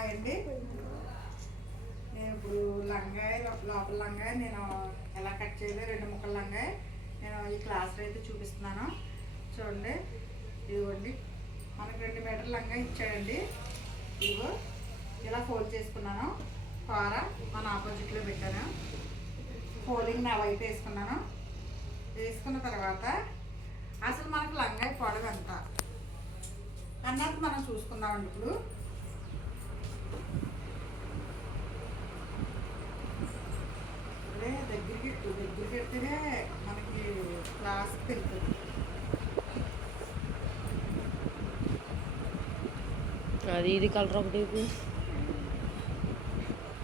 Hi అండి. నేను ఇప్పుడు లంగాయ లోపల లంగాయ నేను ఎలా కట్ చేయాలి 2 ముక్కల లంగాయ నేను ఈ క్లాస్లో అయితే చూపిస్తున్నాను. చూడండి, ఇదిగోండి మనకు 2 మీటర్ల లంగాయ ఇచ్చాడండి. ఇదిగో ఇలా ఫోల్డ్ చేసుకున్నాను. కూర మన ఆపోజిట్లో పెట్టాను. ఫోల్డింగ్ నా వైపు వేసుకున్నాను. వేసుకున్న తర్వాత అసలు మనకు లంగాయ పొడవు ఎంత అన్నది మనం చూసుకుందామండి. ఇప్పుడు దగ్గరికి పెడితేనే మనకి క్లాస్ పెరుగుతుంది. అది ఇది కలర్ ఒకటి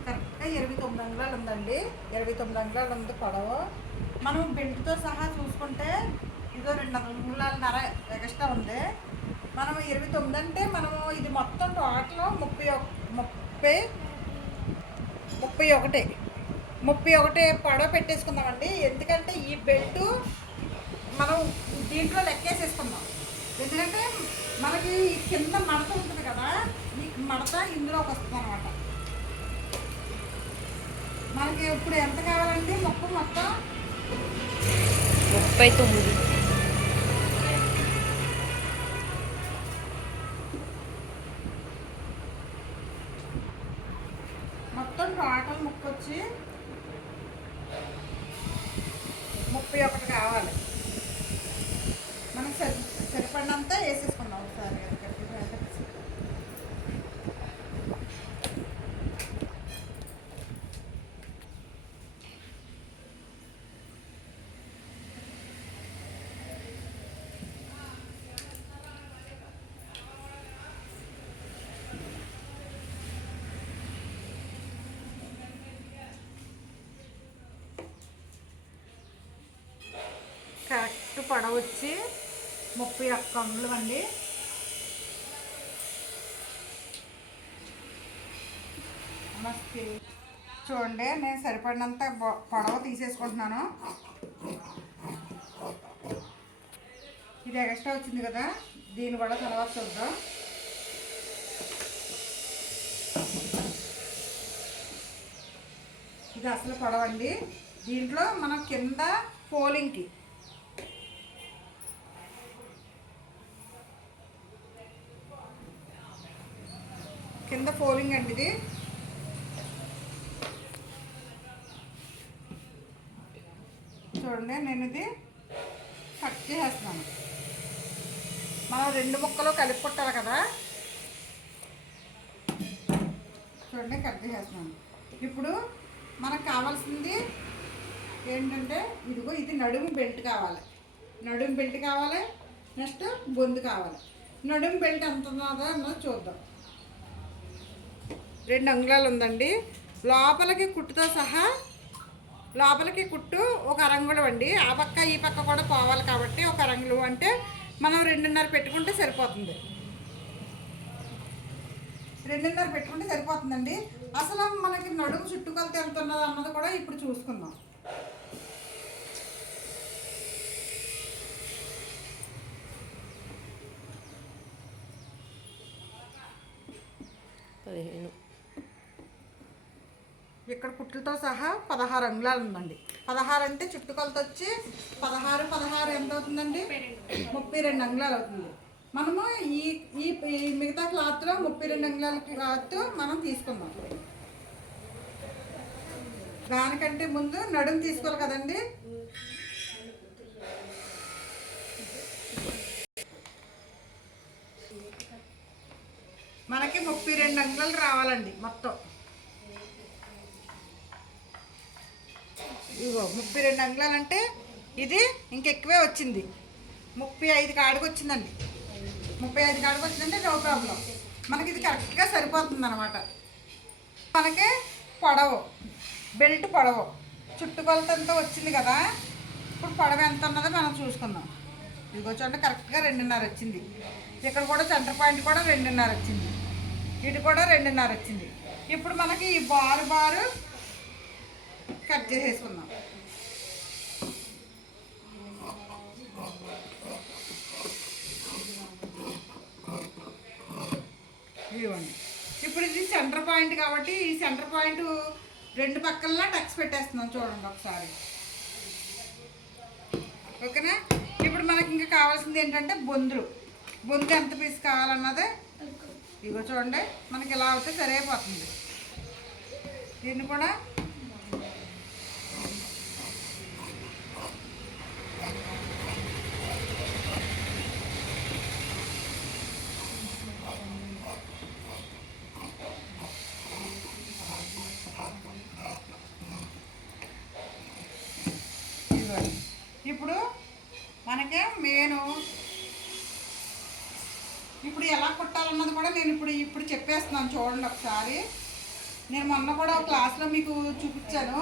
కరెక్ట్గా 29 అంగుళాలు ఉందండి. 29 అంగుళాలు ఉంది పొడవు. మనం బెల్ట్తో సహా చూసుకుంటే ఇదో 2 అంగుళాలన్నర ఎక్స్ట్రా ఉంది. మనం 29 అంటే మనము ఇది మొత్తం టోటల్ 31 పొడవ పెట్టేసుకుందామండి. ఎందుకంటే ఈ బెల్ట్ మనం దీంట్లో లెక్కేసేసుకుందాం. ఎందుకంటే మనకి కింద మడత ఉంటుంది కదా, ఈ మడత ఇందులోకి వస్తుంది అనమాట. మనకి ఇప్పుడు ఎంత కావాలండి మొత్తం 39. మొత్తం టోటల్ ముక్క వచ్చి 31 కావాలి. మనకి సరిపడినంత వేసేసుకుందాం ఒకసారి. కరెక్ట్ పొడవు వచ్చి 31 అంగుళం అండి. నమస్తే. చూడండి, నేను సరిపడినంత పొడవు తీసేసుకుంటున్నాను. ఇది ఎక్స్ట్రా వచ్చింది కదా, దీన్ని కూడా తర్వాత చూద్దాం. ఇది అసలు పొడవు అండి. దీంట్లో మనం కింద ఫోలింగ్కి ఫోలింగ్ అండి. ఇది చూడండి, నేను ఇది కట్ చేసేస్తున్నాను. మనం 2 ముక్కలు కలిపి కొట్టాలి కదా. చూడండి, కట్ చేసేస్తున్నాను. ఇప్పుడు మనకు కావాల్సింది ఏంటంటే ఇదిగో ఇది నడుము బెల్ట్ కావాలి. నెక్స్ట్ బొందు కావాలి. నడుము బెల్ట్ ఎంత ఉన్నదో అన్నది చూద్దాం. 2 అంగుళాలు ఉందండి. లోపలికి కుట్టుతో సహా లోపలికి కుట్టు 1 అరంగుళం అండి. ఆ పక్క ఈ పక్క కూడా పోవాలి కాబట్టి 1 అరంగుళం అంటే మనం 2.5 పెట్టుకుంటే సరిపోతుంది. 2.5 పెట్టుకుంటే సరిపోతుందండి. అసలు మనకి నడుము చుట్టుకొలత ఎంత ఉన్నదో అన్నది కూడా ఇప్పుడు చూసుకుందాం. ఇక్కడ కుట్లతో సహా 16 అంగుళాలు ఉందండి. 16 అంటే చుట్టుకొలత వచ్చి 16 ఎంత అవుతుందండి? 32 అంగుళాలు అవుతుంది. మనము ఈ మిగతా క్లాత్లో 32 అంగుళాల క్లాత్ మనం తీసుకుందాం. దానికంటే ముందు నడుము తీసుకోవాలి కదండి. మనకి 32 అంగుళాలు రావాలండి మొత్తం. ఇగో 32 అంగుళాలు అంటే ఇది ఇంకెక్కువే వచ్చింది. 35 కాడికి వచ్చిందండి. 35 కాడికి వచ్చిందంటే నో ప్రాబ్లం. మనకి ఇది కరెక్ట్గా సరిపోతుంది అనమాట. మనకి పొడవు బెల్ట్ పొడవు చుట్టుకొలత ఎంత వచ్చింది కదా. ఇప్పుడు పొడవు ఎంత ఉన్నదో మనం చూసుకుందాం. ఇదిగో చూడండి, కరెక్ట్గా 2.5 వచ్చింది. ఇక్కడ కూడా సెంటర్ పాయింట్ కూడా 2.5 వచ్చింది. ఇటు కూడా 2.5 వచ్చింది. ఇప్పుడు మనకి ఈ బారు కట్ చేసేసుకుందాం. ఇవ్వండి, ఇప్పుడు ఇది సెంటర్ పాయింట్ కాబట్టి ఈ సెంటర్ పాయింట్ రెండు పక్కల టక్స్ పెట్టేస్తున్నాం చూడండి ఒకసారి. ఓకేనా? ఇప్పుడు మనకి ఇంకా కావాల్సింది ఏంటంటే బొందులు ఎంత పీస్ కావాలన్నదే ఇగో చూడండి. మనకి ఇలా అవుతే సరిపోతుంది. దీన్ని కూడా ఇప్పుడు మనకే మెయిన్ ఇప్పుడు ఎలా కుట్టాలన్నది కూడా నేను ఇప్పుడు చెప్పేస్తున్నాను చూడండి ఒకసారి. నేను మొన్న కూడా ఒక క్లాస్లో మీకు చూపించాను.